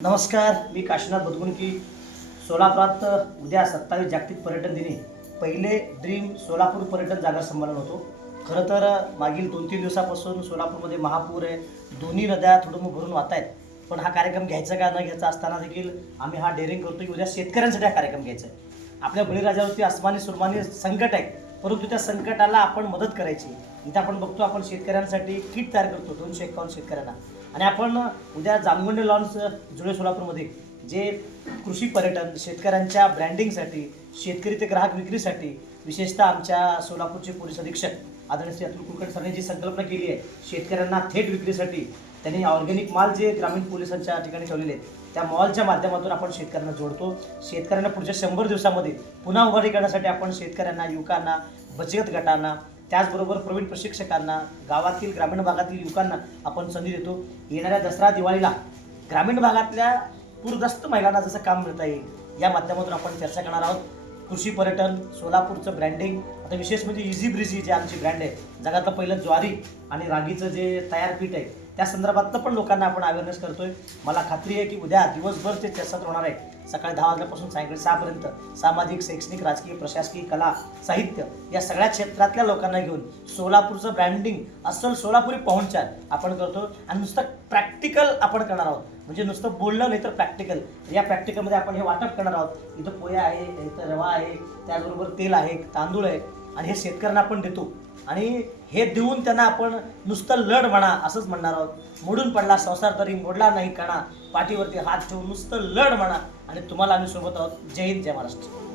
नमस्कार, मी काशीनाथ बुधगुणकी. सोलापुरात उद्या 27 जागतिक पर्यटन दिनी पहिले ड्रीम सोलापूर पर्यटन जागर संमेलन होतो. खरं तर मागील 2-3 दिवसापासून सोलापूरमध्ये महापूर आहे, दोन्ही नद्या थोडं भरून वाहत आहेत. पण हा कार्यक्रम घ्यायचा का न घ्यायचा असताना देखील आम्ही हा डेअरिंग करतो की उद्या शेतकऱ्यांसाठी हा कार्यक्रम घ्यायचा आहे. आपल्या बळीराजावरती आसमानी सुरमानी संकट आहे, परंतु त्या संकटाला आपण मदत करायची. इथं आपण बघतो, आपण शेतकऱ्यांसाठी किट तयार करतो 251 शेतकऱ्यांना. आणि आपण उद्या जामगंडे लॉन्स जुळे सोलापूरमध्ये जे कृषी पर्यटन शेतकऱ्यांच्या ब्रँडिंगसाठी, शेतकरी ते ग्राहक विक्रीसाठी, विशेषतः आमच्या सोलापूरचे पोलीस अधीक्षक आदरणीय श्री अतुल कुलकर्णी सरांनी जी संकल्पना केली आहे शेतकऱ्यांना थेट विक्रीसाठी, त्यांनी ऑर्गॅनिक माल जे ग्रामीण पोलिसांच्या ठिकाणी ठेवलेले आहेत त्या मॉलच्या माध्यमातून आपण शेतकऱ्यांना जोडतो. शेतकऱ्यांना पुढच्या 100 दिवसामध्ये पुन्हा उभारी करण्यासाठी आपण शेतकऱ्यांना, युवकांना, बचत गटांना, त्याचबरोबर प्रवीण प्रशिक्षकांना, गावातील ग्रामीण भागातील युवकांना आपण संधी देतो. येणाऱ्या दसरा दिवाळीला ग्रामीण भागातल्या पूरग्रस्त महिलांना जसं काम मिळता येईल या माध्यमातून आपण चर्चा करणार आहोत. कृषी पर्यटन, सोलापूरचं ब्रँडिंग, आता विशेष म्हणजे इझी ब्रिझी जे आमची ब्रँड आहे, जगातलं पहिलं ज्वारी आणि रागीचं जे तयार पीठ आहे त्या संदर्भातलं पण लोकांना आपण अवेअरनेस करतोय. मला खात्री आहे की उद्या दिवसभर ते चर्चा होणार आहे. सकाळी 10 वाजल्यापासून सायंकाळी 6 पर्यंत सामाजिक, शैक्षणिक, राजकीय, प्रशासकीय, कला, साहित्य या सगळ्या क्षेत्रातल्या लोकांना घेऊन सोलापूरचं ब्रँडिंग, अस्सल सोलापुरी पाहुणचार आपण करतो. आणि नुसतं प्रॅक्टिकल आपण करणार आहोत, म्हणजे नुसतं बोलणं नाही तर प्रॅक्टिकल. या प्रॅक्टिकलमध्ये आपण हे वाटप करणार आहोत. इथं पोहे आहे, इथं रवा आहे, त्याचबरोबर तेल आहे, तांदूळ आहे, आणि हे शेतकऱ्यांना आपण देतो. आणि हे देऊन त्यांना आपण नुसतं लढ म्हणा असंच म्हणणार आहोत. मोडून पडला संसार तरी मोडला नाही कणा, पाठीवरती हात ठेवून नुसतं लढ म्हणा, आणि तुम्हाला आम्ही सोबत आहोत. जय हिंद, जय महाराष्ट्र.